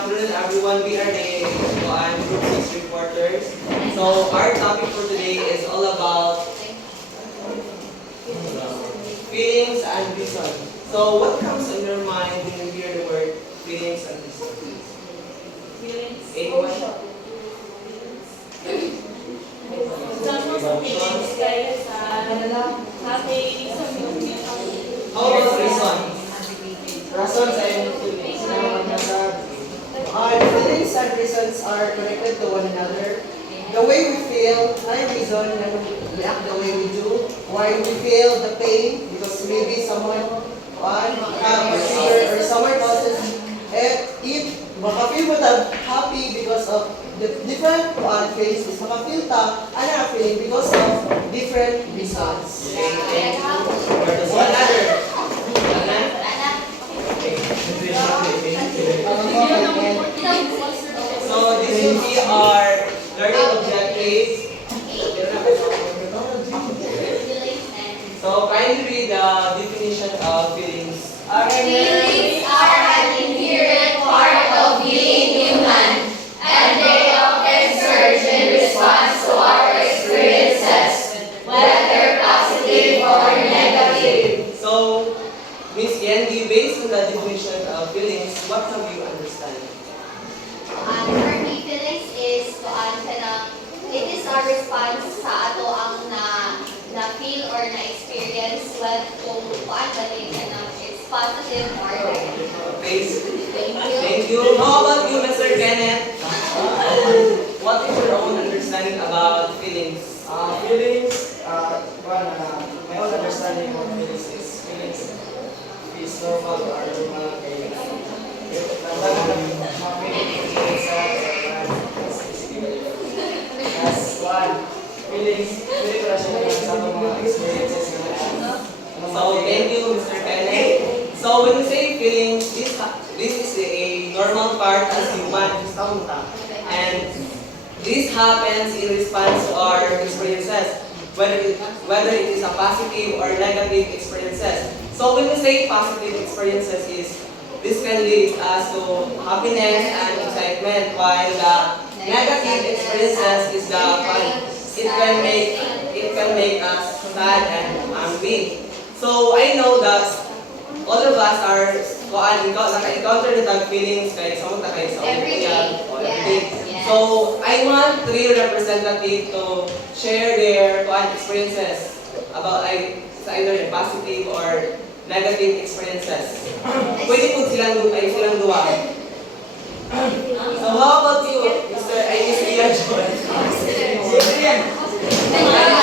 afternoon, everyone. We are the Group 6 reporters. So our topic for today is all about feelings and reason. So what comes in your mind when you hear the word feelings and reason? Anyone? How about reason? Reasons and feelings. Feelings and reasons are connected to one another. The way we feel, my reason when we act the way we do. Why we feel the pain, because maybe someone or someone causes it. Makafeel mo ta happy because of the different feelings. Is makafeel ta another feeling because of different reasons. One other. So this will be our learning objectives. So kindly read the definition of feelings. Feelings are an inherent part of being human, and they often surge in response to our experiences, whether positive or negative. So, Miss Yandy, based on the definition of feelings, what have you understand? For me, feelings is it is our response sa ato ang na-feel or na-experience kung it's positive or negative. Thank you. How about you, Mr. Kenneth? What is your own understanding about feelings? Feelings, my own understanding of feelings is normal or normal kailangan. As one, feelings rational sa mga experiences na. So, thank you, Mr. Kenneth. So, when you say feelings, this is a normal part as human. And this happens in response to our experiences, whether it is a positive or negative experiences. So when we say positive experiences this can lead us to happiness and excitement, while the negative experiences is the fun. It can make us sad and angry. So I know that all of us are naka-encounter the feelings kahit sa mga kahit sa Every day. every day. Yes. So I want three representatives to share their experiences about either positive or negative experiences. Pwede po silang duwa. So how about you, Mr. Miss Lia Joy?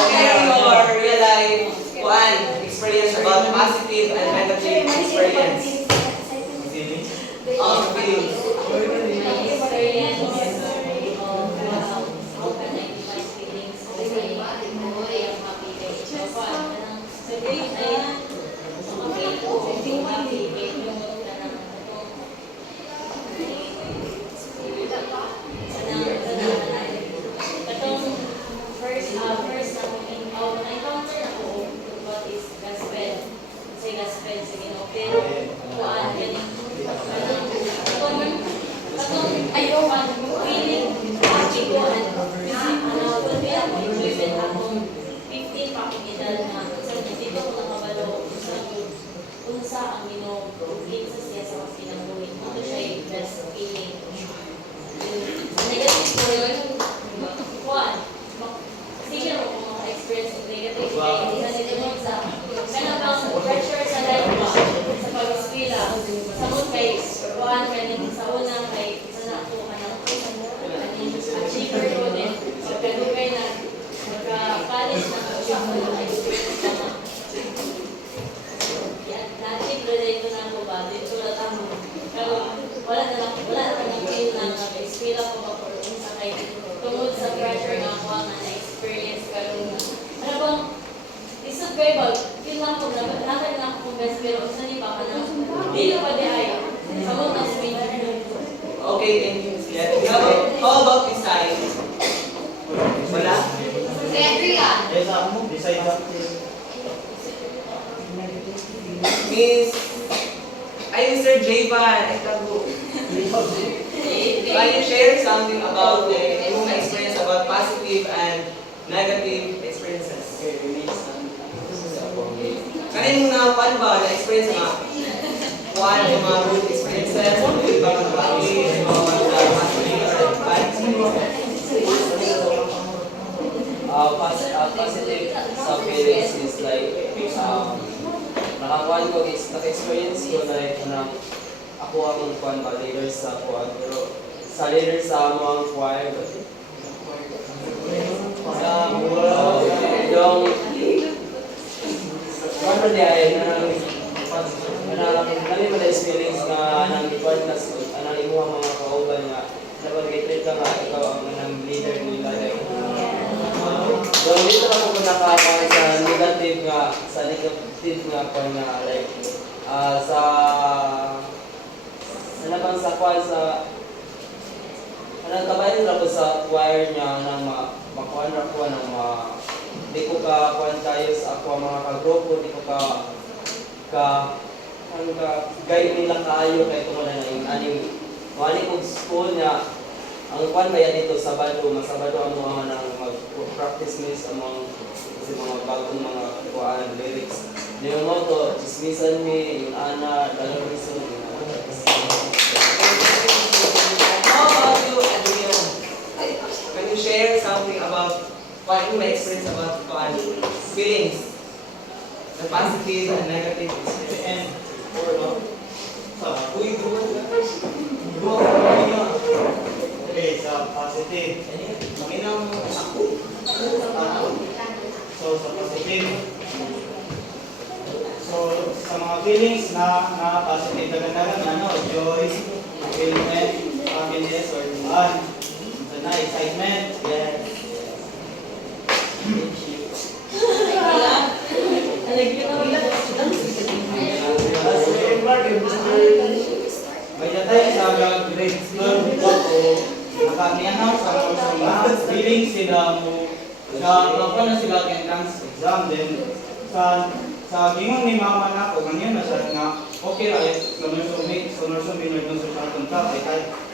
Share your real life experience about positive and negative experience. Feelings. Okay, thank you, Ms. Lia. How about this side? Wala? Miss Mr. Jayvan, ikaw. Can you share something about the yung experience about positive and negative experiences? Kanin na pan ba na experience nga? One yung mga good experiences, yung iba mga negative, yung mga positive or bad experiences. Positive sa feelings is like nakakuan ko naka-experience ko like na ako ang kuan ba leader sa kuan pero sa leader sa among choir sa yung kuan ba diay nami madalas feelings nga nang kuan tas anang imuha mga kauban nga dapat gitrit ka nga ikaw ang nang leader nila like so, dito ako po nakakaroon sa negative nga na like sa bang sa kwan sa kabayan ako sa choir niya nang makuan ako ng di ko ka kuan tayo sa ako mga kagrupo di ko ka guide nila kayo kay tungod na yung wali kong school niya ang kwan ba yan dito masabado ang mga nang mag-practice miss among kasi mga bagong mga kuan lyrics. Yung motto, chismisan mi, yung ana, dalawang reason, yung How about you, Adrian? Can you share something about what you experience about feelings? The positive and negative experience. Okay, sa positive. Manginang ako. So, sa positive. So, sa mga feelings na positive dagan-dagan, joy, fulfillment, happiness, or fun. So, na excitement. Yes. May datay sa grade 12 ako, nakamianaw sa mga feelings sila mo, kapag na sila entrance exam, then sa gingon ni mama na ako, ganyan na siya nga, okay ra, sonorsumi nung sa karton ka,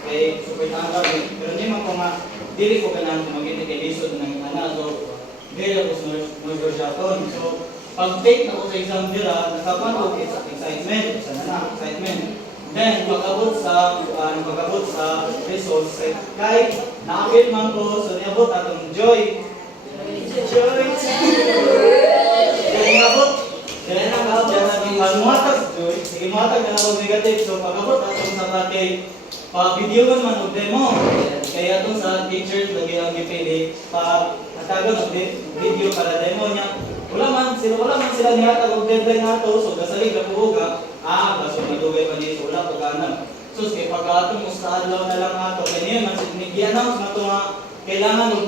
kay super tanda, pero hindi man ko nga, dili ko ganang kumagiti kay lisod ng ana, so, dili ako sonorsyo siya ton. So, pag take na ko sa exam dira, nakapan ko excitement, excitement. Then, pag-abot sa results, kahit na-appeal man ko, so niabot atong joy. Joy! Kaya niabot, kaya muhatag joy, sige muhatag na ako negative, so pag-abot atong sa pati, pa-videoan man og demo. Kaya atong sa teachers, lagi ang gipili, pa-hatagon og video para demo niya. Wala man sila nihatag og deadline nato, so gasalig na puhuga. Baso madugay pa dito, wala po ganang. So, kaya pagka-atong ustadlaw na lang ato, kaya man, nag-i-announce na ito nga, kailangan mo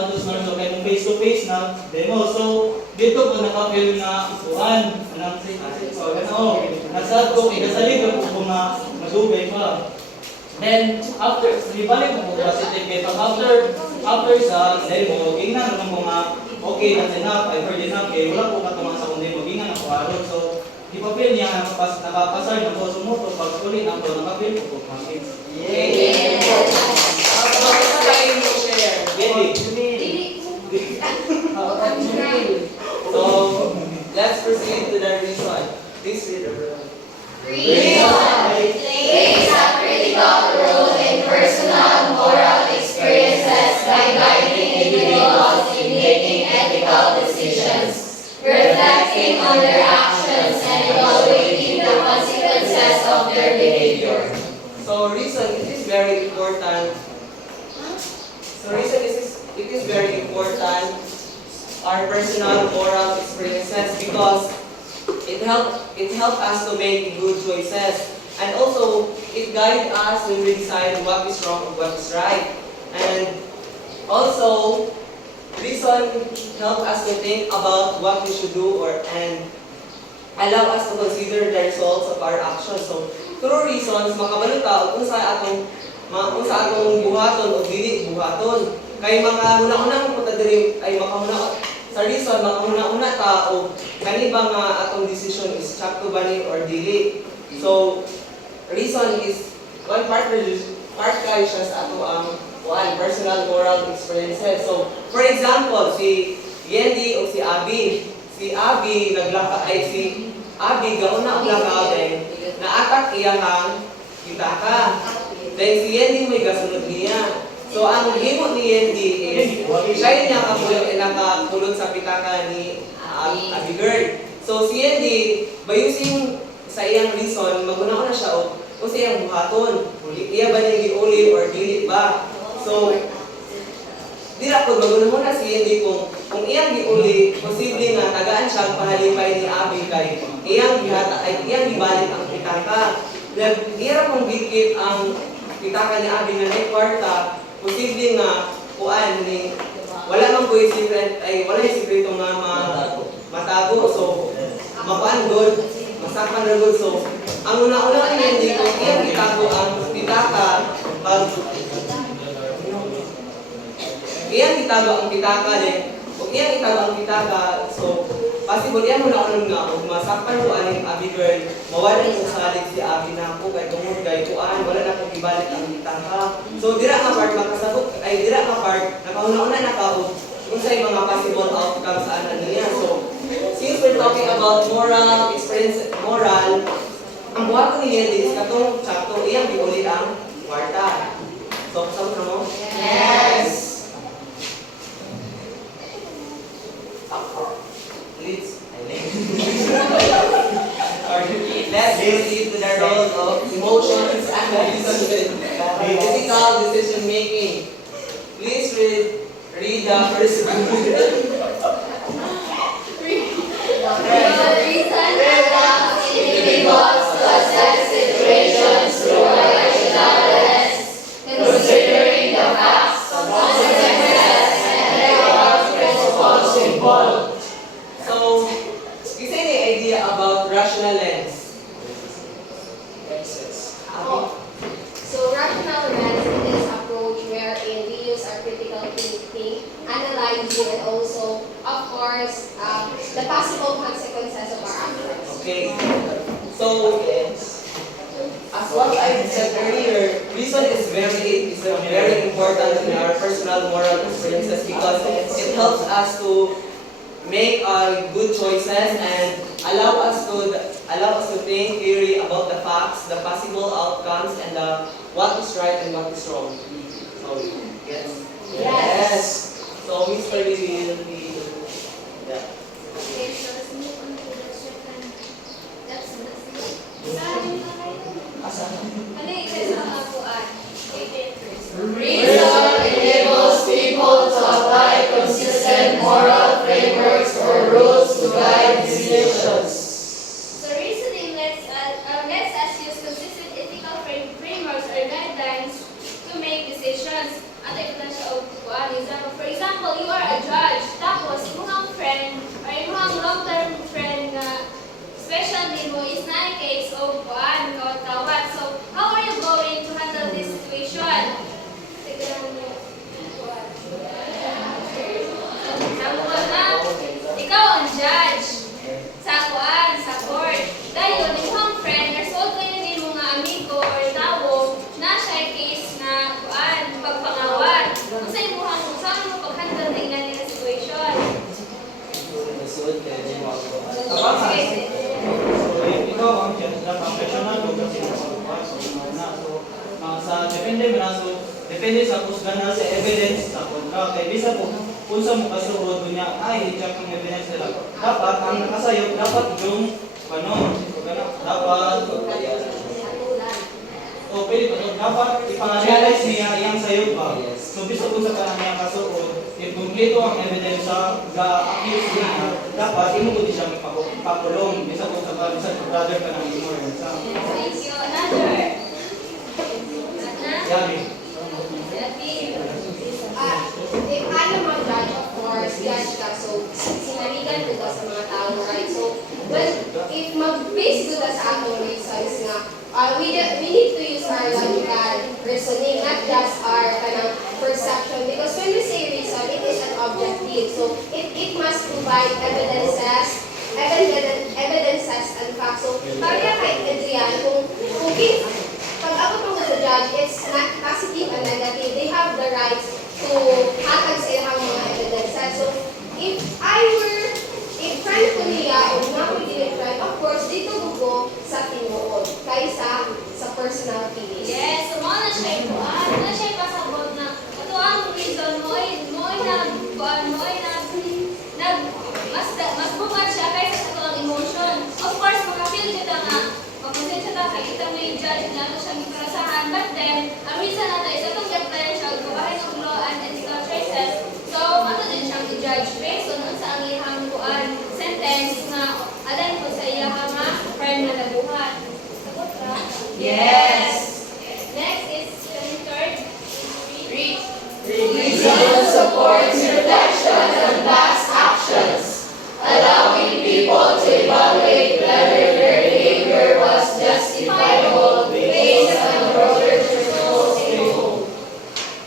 atos na rin, so kaya face-to-face na demo. So, dito po nakapil na usuan, so, nasad ko, ikasalig ko kung madugay pa. Then, after, ibalik mo po positive, kaya after sa demo, gingan naman ko nga, okay, that's enough, I've heard enough, kaya wala po katumang sa kung demo, gingan ako arot. So, ipapil niya nakapasar ng po sumuto pag ulit ang po nakapil po po kami. Yay! How about time to share? So, let's proceed to the reason. Please read the reason. Reason plays a critical role in personal moral experiences by guiding individuals in making ethical decisions, reflecting on their actions, and evaluating the consequences of their behavior. So, reason, it is very important. It is very important, our personal moral experiences, because it help us to make good choices, and also it guides us when we decide what is wrong and what is right. And also, reason help us to think about what we should do and allow us to consider the results of our actions. So, through reasons, makabalo ta kung sa atong buhaton o dili buhaton. Kay mga una-una mo punta diri ay makahuna sa reason, makahuna-una ta o kani ba nga atong decision is sakto ba ni or dili. So, reason is one part part kayo siya sa ato ang personal moral experiences. So, for example, si Yendi o si Abby. Si Abby si Abby gauna og lakaw naatak iyang pitaka. Then si Yendi may gasunod niya. So, ang himo ni Yendi is siya yung nakapulot sa pitaka ni Abby girl. So, si Yendi, bayusing sa iyang reason, maguna ko na siya o sa iyang buhaton. Iya ba niya giuli or dili ba? So, dira po, maguna mo na si Yendi kung iyang giuli, posible nga tagaan siya pahalipay ni Abby kay iyang gibalik ang pitaka. Dira kung bigkit ang pitaka ni Abby na may kwarta, posible nga kuan ni wala man ko yung sikreto nga matago. So, makuan good, masakman na good. So, ang una-una ni Yendi kung iyang itago ang pitaka, iyang itago ang pitaka kung iyang itago ang pitaka, so, possible yan mo na nga, kung masakpan ko aning Abby girl, mawala yung salig si Abby na ako, kay tungod kay kuan, wala na kong ibalik ang pitaka. So, dira nga part, nakauna-una na ka, unsay mga possible outcomes sa anan niya. So, since we're talking about moral, ang buhat ko ni Yendi is katong sakto, iyang giuli ang kwarta. So, kasama na mo? Yes. Let's proceed to the role of emotions and physical decision making. Please read the first one. The reason allows individuals to assess situations through a rational lens, considering the facts, consequences, and the principles involved. So, is there any idea about rational lens? So rational lens is this approach wherein we use our critical thinking, analyzing, and also, of course, the possible consequences of our actions. Okay. So, as what I said earlier, reason is very important in our personal moral experiences because it helps us to make good choices and allow us to think clearly about the facts, the possible outcomes, and what is right and what is wrong. So, yes. Yes. So, Mr. Lee will be Okay, so let's move on to the second. That's ano yung isa sa kuan? Reason enables people to apply consistent moral frameworks or rules to guide decisions. So reasoning lets us use consistent ethical frameworks or guidelines to make decisions. Ato ito na siya o kuan. For example, you are a judge. Tapos, imong friend or imong long-term friend na special din mo is na case o kuan kawat. So, how are you going to handle this situation? Tignan mo. Number na, ikaw ang judge sa kuan, sa court. Dayon, imong friend, result kayo din mga amigo or tawo na siya case na kuan, pagpangawat. Kung sa imuhang saan mo pag-handle na inani na situation? Nasuod kayo din mo ako. Sige. So, ikaw ang professional ko kasi sa depende man depende sa kusganan sa evidence sa kontra kay bisa po unsa mo kasuod niya ay check ang evidence nila dapat ang nakasayop dapat yung dapat pwede pa dapat ipang-analyze niya iyang sayop ba so bisa kung sa kanang kasuod if kumpleto ang evidence sa ga-accuse niya dapat imo ko di siya magpakulong bisa kung sa brother ka ng imo sa Thank you. Another. Yabi. If I am a judge, of course, judge ka, so sinaligan ko ka sa mga tao, right? So, if mag-base ko ka sa atong reasons nga, we need to use our logical reasoning, not just our perception. Because when we say reason, it is an objective. So, it must provide evidences and facts. So, para kay Adrian, kung pag ako pang sa judge, it's not but then, ang reason nato is atong i-apply siya og kabahin og law and ethical choices. So, ato din siyang i-judge based on sa ang iyang kuan sentence na adan ko sa iyang nga crime na nabuhat. Sagot ra? Yes. Next is third. Read. Reason supports reflection on past actions, allowing people to evaluate whether their behavior was justifiable based on broader principles involved.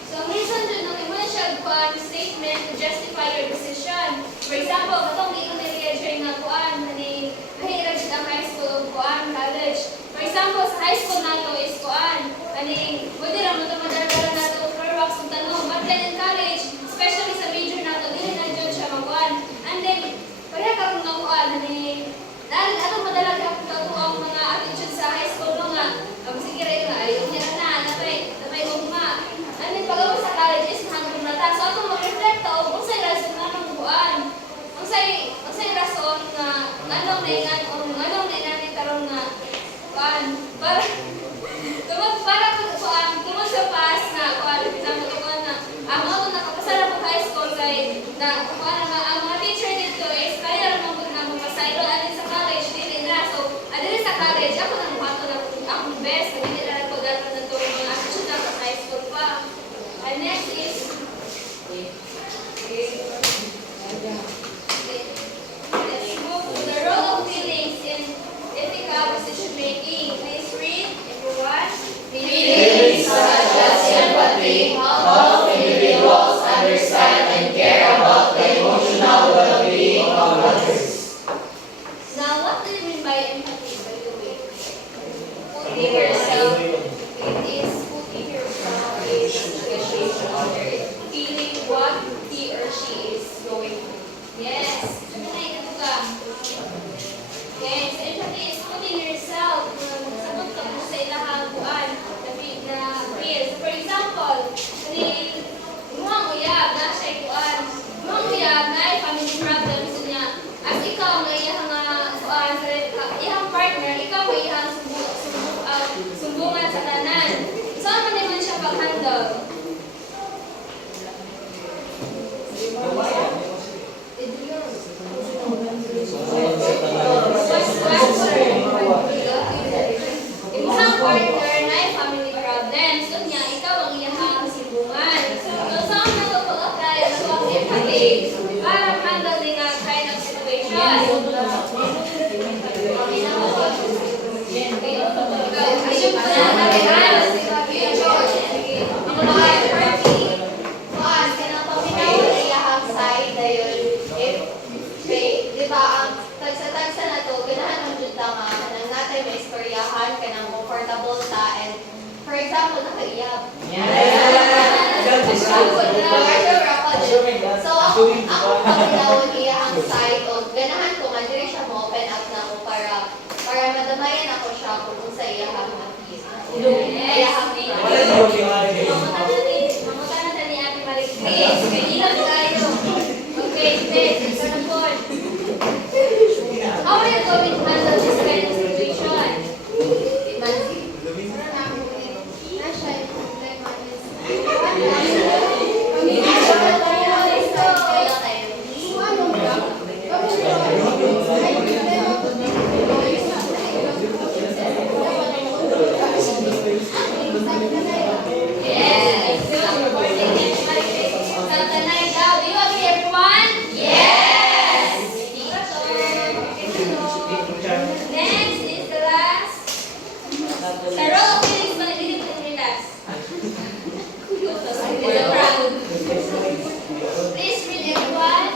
So, reason dun ng iman siya kuan statement to justify your decision. For example, katong di ko niliya nga kuan, mahirap siya ang high school o kuan, college. For example, sa high school nato is kuan, pwede naman ito madala nato for works kung tanong. But then in college, especially sa major nato, dili na dyan siya makuan. And then, pareha ka kung nakuan, atong madala ka kung ang mga attitude sa high school no nga, sige rin nga, ayaw niya na, napay ugma. And then, pag-awa sa college is hanggang mata. So, atong mag-reflect o kung sa'y rason nga nung kuan. Kung sa'y rason nga, anong na inanin tarong nga, kuan, tungod sa past na kuan, example kuan na ang ako nakapasara ko high school kay na kuan nga ang mga teacher dito is kaya ra mo na magpasaylo adin sa college dili na. So, adin sa college ako nang pato na akong best na dili na ko dapat na to mga attitude na sa high school pa. And next is let's move to the role of feelings in ethical decision making. Please read, everyone. Feelings such as empathy help individuals understand and care about the emotional well-being of others. Now, what do you mean by empathy, by the way? Putting yourself, it is putting yourself in the situation of other, feeling what he or she is going through. Yes. Okay, so empathy is putting yourself, sabot ka mo sa ilahang kuan, na feel. So, for example, muhang uyab na siya kuan, muhang uyab na ay family problems niya. As ikaw na iyang kuan, iyang partner, ikaw ay iyang sumbungan sa tanan. So, ano naman siya pag-handle? Imong partner na ay family problems, so niya ikaw ang iyang simbungan. So saan na ito apply ang empathy para handling a kind of situation? Assume ko na natin ang mga party. Kuan, kinapaminaw na iyahang side na yun. Di ba, ang tagsa-tagsa na to, ganahan ng jud nga, kanang natay may istoryahan, kanang comfortable ta, and for example, nakaiyab. So, ako paminaw iyahang side, o ganahan ko nga, diri siya mo-open up na ako para madamayan ako siya kung sa iyahang iyahang Mamutan na ni Ate Maricris. Kailan tayo? Okay, Tess, ikaw na po. How are you going to handle this kind of situation? Yes, so supporting Ate Maricris. Santa Nay daw. Do you agree, everyone? Yes! Next is the last. Sa role of feelings, manililip ng relax. Please read, everyone.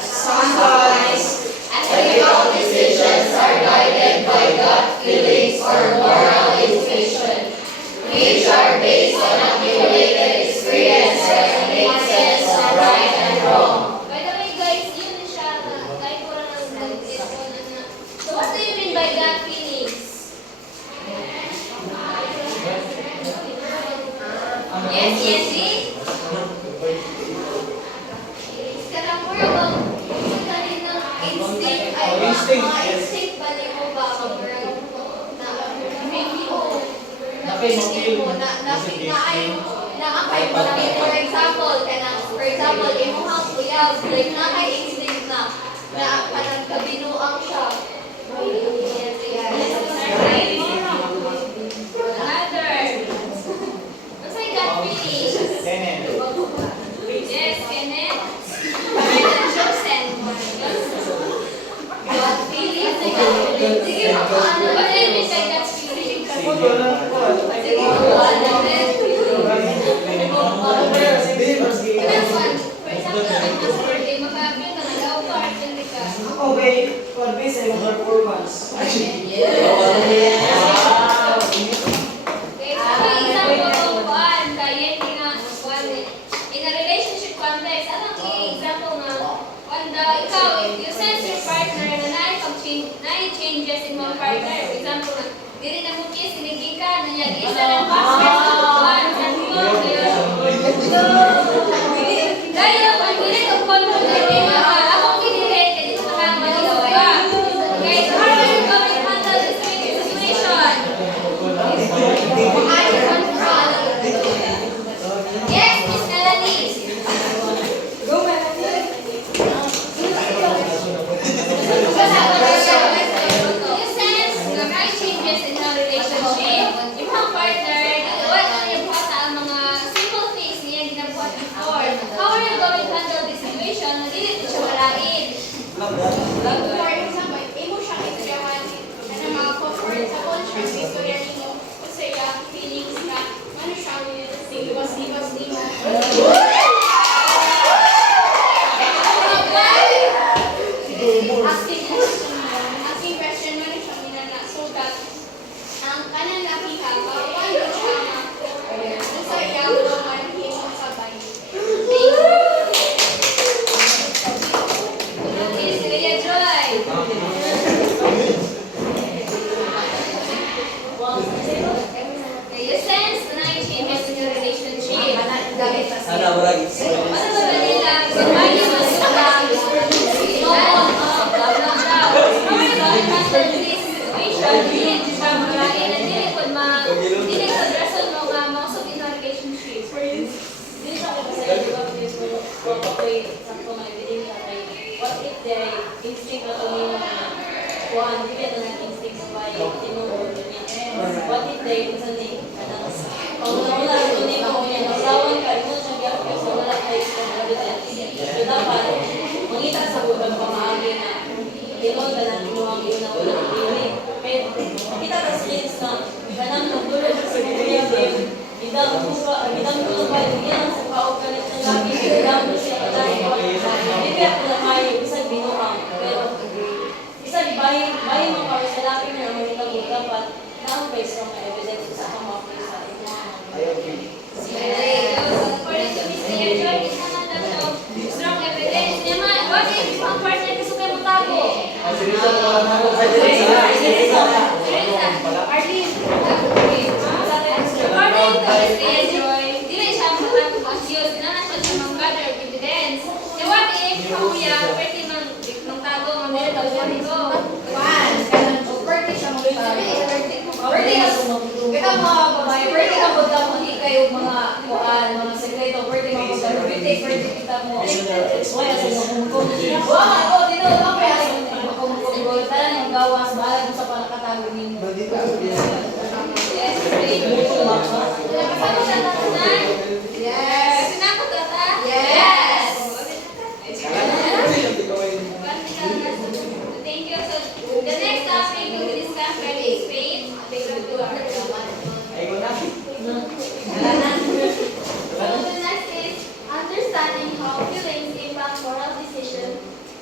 Sometimes, ethical decisions are guided by gut feelings or moral intuition, which are based on accumulated experiences and make sense of right and wrong. By the way, guys, yun siya na kahit ko lang na. So what do you mean by gut feelings? Yes, yes, see? Kanang more about kaninang instinct, ay mga instinct ba ni mo ba? Maybe, Napay mo feel naakay mo na for example, imuhang uyab, like nakay instinct na kanang kabinuang siya. What's my gut feeling? Kenneth. Yes, Kenneth. Kenneth Joseph. Gut feeling. Sige, paano? What do you mean by gut feeling? Sige, paano? For example, I'm just birthday, makapil ka, nag-out ka, artillery ka. Okay, based sa yung performance. Okay, so for example, kuan, kaya hindi nga, kuan, in a relationship context, anong i-example nga, wanda, ikaw, if you sense your partner na na-changes in mga partner, for example, nga, dili na mo kiss, siniging ka, nanyag isa ng password, kuan, dahil ang pagdilit of control na hindi akong kinilit, kaya dito ka lang maligaw ka. Okay, so how are you going to handle this situation? Yes, Miss Melanie. You sense the right changes in our relationship. Yung mga partner, what na niya buhat ang mga simple things niya ginabuhat before. How are you going to handle this situation na dili siya malain? For example, imo siyang itrahan na mga comfortable siya sa istorya ninyo o sa feelings na ano siya, libas-libas nimo. Asking question man siya minana so that ang kanan nakita mawala siya na sa iyang naman himo sabay. Okay, si Leia Joy. Okay, you sense the night changes in your relationship. Sana brag. Ano ba nila? Sabay yung masukang. What if the instinct na tumino na kuhan, dili na ng instinct sa bayo, tinuro niya. What if they suddenly kanang wala ito ni mo yan, usawan ka, ito siya gyapon so wala kayo sa evidence. So dapat mangita sa buwan pamaagi na ingon ka na mo ang una-una dili. Pero kita ka skills na kanang nagdulog sa kuya game. Bidang ko ba yan sa kao ka na sa laki, bidang ko siya tayo. Hindi ako na kayo, isang binuang. Pero, isang bahay mga kawin sa laki na naman itang dapat na ang base ng evidence sa akong mga sa According to Miss Leia Joy, isa na daw strong evidence. Naman, what if ang partner gusto kayo matago? According to Miss Leia Joy, dili siya matago ang Diyos. Inanas pa siya mga gather of evidence. So what if, kamuya, pwede mang tago, mang nila daw siya nito? Kita mga babae, pwede ka po daw hindi kayo mga mga sekreto, pwede ka po daw pwede kita mo. Why kasi namungkong. Wow, ako, tinawag ako kaya namungkong. Talan yung gawas, bahala sa palakatago ninyo. Yes, great. Nakasama siya tapunan? Yes. Sinako tata? Yes. Thank you. So, the next topic to discuss is faith. So the next is understanding how feelings impact moral decision.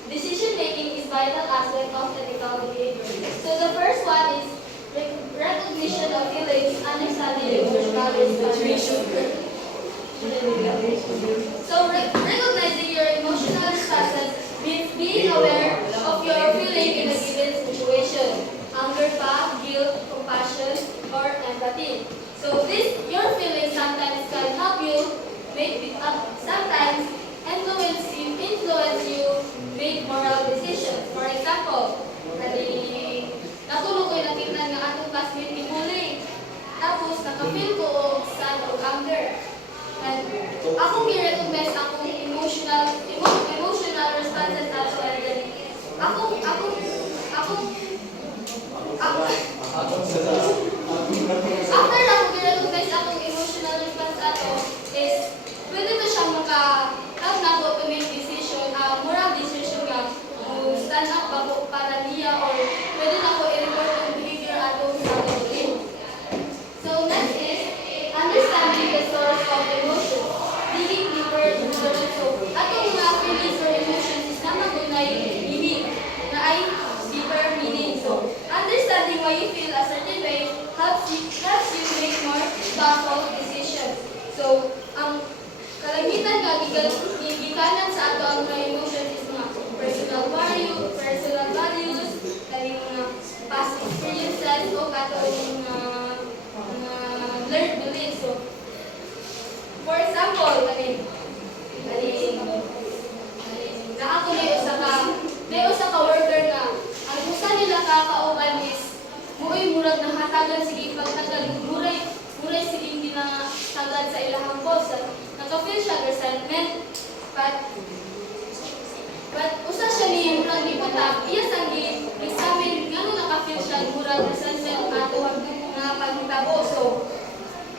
Decision making is vital aspect of ethical behavior. So the first one is recognition of feelings, understanding emotional response. So recognizing your emotional responses means being aware of your feeling in a given situation. Anger pa, guilt, compassion, or empathy. So your feelings sometimes can help you sometimes influence you make moral decisions. For example, natulog ko yung nakita nga atong classmate ni bullying. Tapos nakafeel ko sad o anger. And akong gi-recognize akong emotional responses ato and then akong after na akong gi-recognize akong emotional response ato is pwede to siya help na ako to make decision, moral decision nga stand up ako para niya or pwede na ako i-report yung behavior ato sa ato. So next is understanding the source of emotion. Digging deeper into the root. So atong mga feelings or emotions is naman kung meaning na ay deeper meaning. So understanding why you feel a certain way helps you make more thoughtful decisions. So ang kalamitan nga gikanan sa ato ang mga emotions is mga personal values, kani mga past experiences o katong learned beliefs. So for example, na ako may usa ka worker nga ang usa nila kakauban is muoy murag nahatagan sige pagtagad muray sige ginatagad sa ilahang boss. Naka-feel siya resentment but usa siya ni murag gibutak iya sang gi-examine ngano naka-feel siya murag resentment ato nga pagtabo. So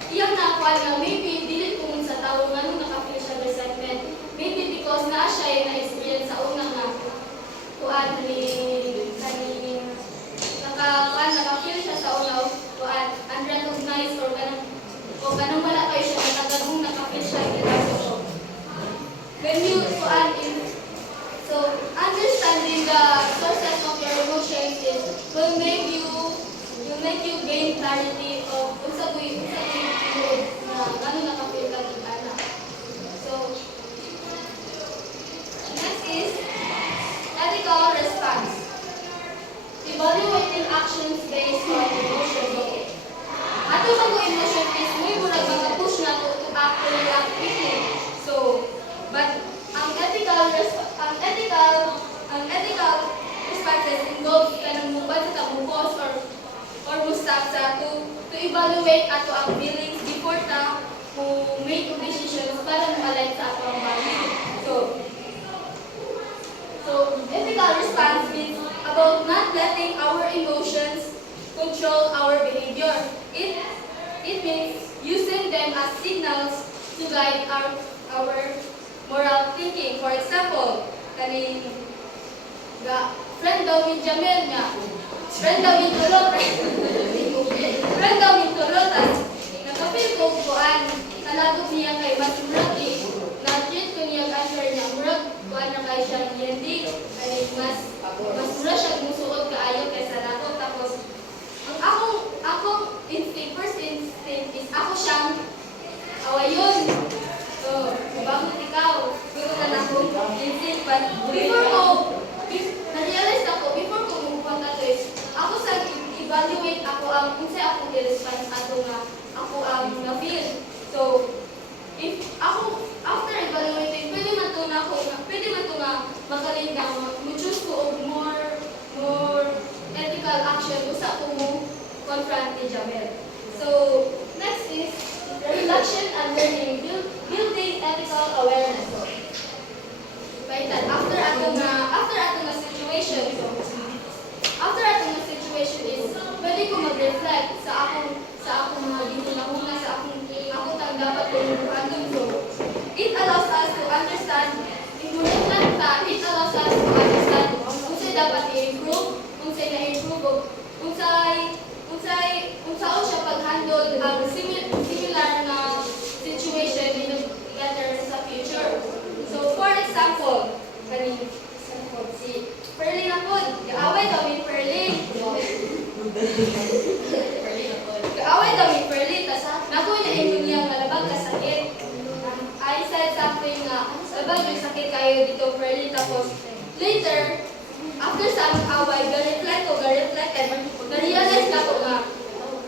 iyang nakuha nga maybe dili tungod sa tao ngano naka-feel siya resentment, maybe because naa siya na-experience sa una nga kuan naka-feel siya sa una kuan unrecognized or ganang wala kayo siya nataganong naka-feel siya so when you kuan so understanding the sources of your emotions is will make you gain clarity of unsa kuy na ngano naka-feel ka ana. So next is ethical response. Evaluating actions based on emotions. Okay. Ato ba ko emotion is muy murag maka-push na to act or react quickly. So, but ang ethical responses involve kanang mubad sa kabukos or mustap sa to evaluate ato ang feelings before ta to make decisions para ma-align sa ato ang value. So ethical response means about not letting our emotions control our behavior. It means using them as signals to guide our moral thinking. For example, kaning friend daw ni Jamel nga, friend daw ni Tulot, nakapil ko kuan, nalagot niya kay mas murag na-treat ko niya answer niya, murag kuan na kay siya hindi, kay mas murag siya musuot kaayo kaysa nato. Tapos, ang akong first instinct is ako siyang awayon. So, bangon ikaw, pero na akong instinct, but na-realize ako, before ko mumupan ka to is, ako sa evaluate ako ang unsay akong i-response ato nga ako ang na-feel. So, if ako after evaluating, pwede man to nga makalin na mo-choose ko og more ethical action usa ko mo confront ni Jamel. So, next is reflection and learning, building ethical awareness. So, after ato nga situation, is pwede ko mag-reflect sa akong mga ginunahuna, sa akong tang dapat ko andun. So, it allows us to understand, it allows us to understand unsay dapat i-improve, unsay na-improve, unsaon siya pag-handle ang similar na situation in the sa future. So, for example, si Perlin ako, kaaway daw ni Perlin. Tas naku niya ingon niya nga labag ka sakit. I said something nga, labag yung sakit kayo dito Perlin. Tapos later, after sa aming away, ga-reflect and na-realize na ko nga,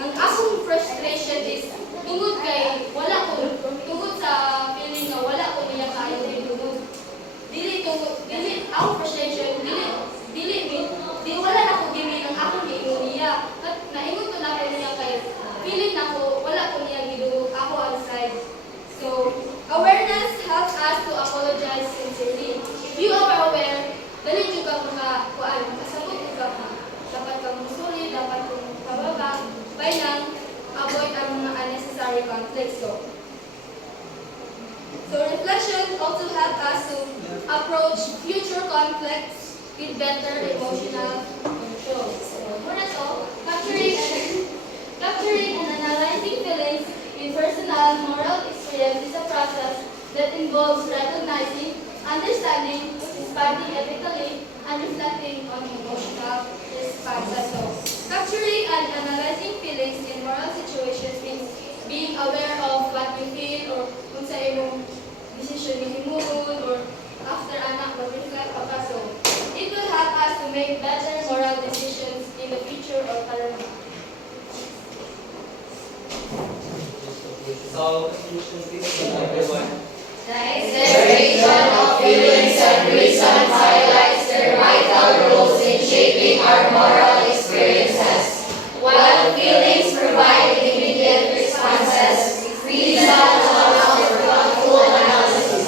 ang akong frustration is tungod sa feeling nga wala ko niya kayo din tungod. Dili ang frustration, wala na ko gimin ang akong giingon niya. Naingon ko na ko niya kayo, feeling na ko, wala ko niya gidugog ako ang with better emotional control. Muna to, capturing and analyzing feelings in personal moral experience is a process that involves recognizing, understanding, responding ethically, and reflecting on emotional responses. So, capturing and analyzing feelings in moral situations means being aware of what you feel or kung sa imong decision ni himuon or after anak mag-reflect ka pa. So, it will help us to make better moral decisions in the future or current. So, conclusion please from everyone. The exploration of feelings and reasons highlights their vital roles in shaping our moral experiences. While feelings provide immediate responses, reasons allow for thoughtful analysis.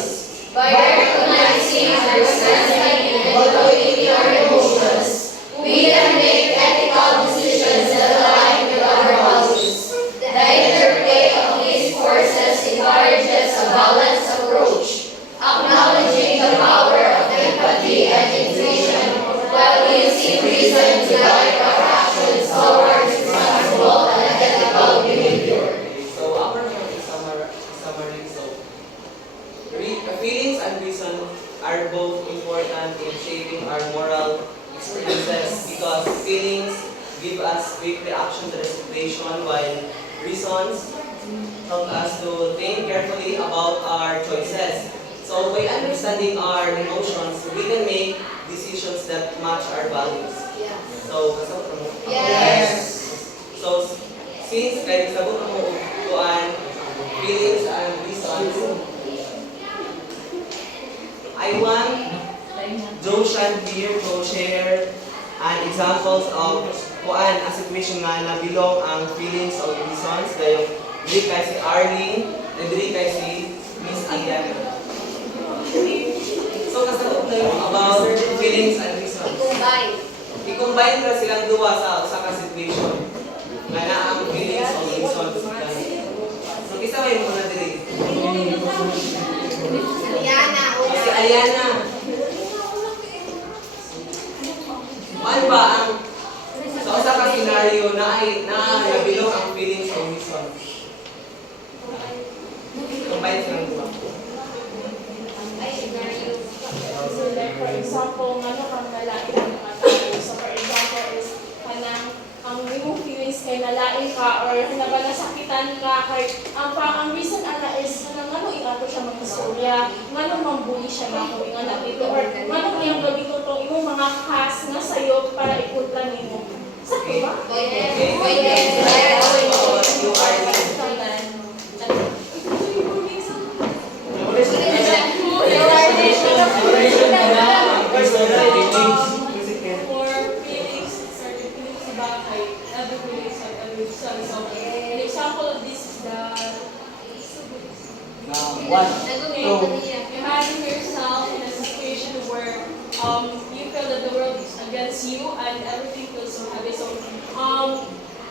By recognizing, understanding, and evaluating our emotions, we can make ethical decisions that align with our values. The interplay of these forces encourages a balanced approach, acknowledging the power of empathy and intuition while using reason to guide our actions towards responsible and ethical behavior. So, our summary. So, feelings and reason are both important in shaping our moral experiences because feelings give us quick reaction to the situation while reasons help us to think carefully about our choices. So by understanding our emotions, we can make decisions that match our values. So, kasabot mo? Yes. So, since kay kasabot mo kuan feelings and reasons, I want Joshan here to share an examples of kuan a situation nga nabilong ang feelings o reasons dayon diri kay si Arlene and diri kay si Miss Aliana. So kasagot na yung about feelings and reasons. I-combine na silang duwa sa usa ka situation. Nga na ang feelings o reasons. So kisa may muna diri. Si Aliana. Ano ba ang sa usa ka scenario na ay nabilong ang feelings o reasons? Combine silang duwa. So like for example, ano kang nalain ang mga tao. So for example is kanang ang imong feelings kay nalain ka or nasakitan ka kay ang reason ana is kanang ano iato siya mag-istorya, ngano mambuli siya nga kung nga dito or ngano iyang gabito tong imong mga kas nga sayo para ipunta nimo. Sakto ba? You are For feelings, certain feelings sa bagay, every feelings and every reason. So, an example of this is the imagine yourself in a situation where you feel that the world is against you and everything feels so heavy. So,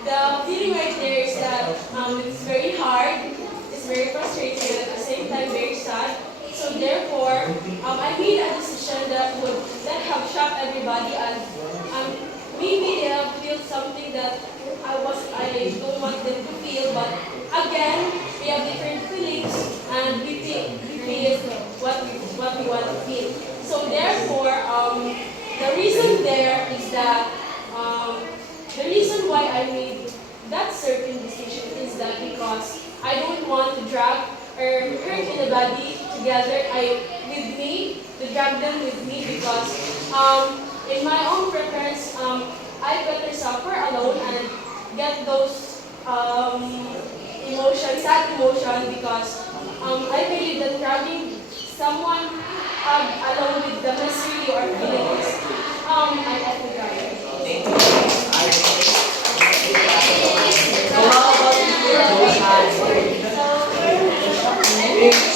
the feeling right there is that it's very hard, it's very frustrating, and at the same time very sad. So therefore, I made a decision that have shocked everybody, and maybe they have feel something that I don't want them to feel, but again, we have different feelings, and we feel what we want to feel. So therefore, the reason there is that the reason why I made that certain decision is that because I don't want to drag or hurt anybody together to drag them with me because in my own preference I better suffer alone and get those sad emotion because I believe that dragging someone along with the misery or feelings unethical. Thank you. So how about you, Johan?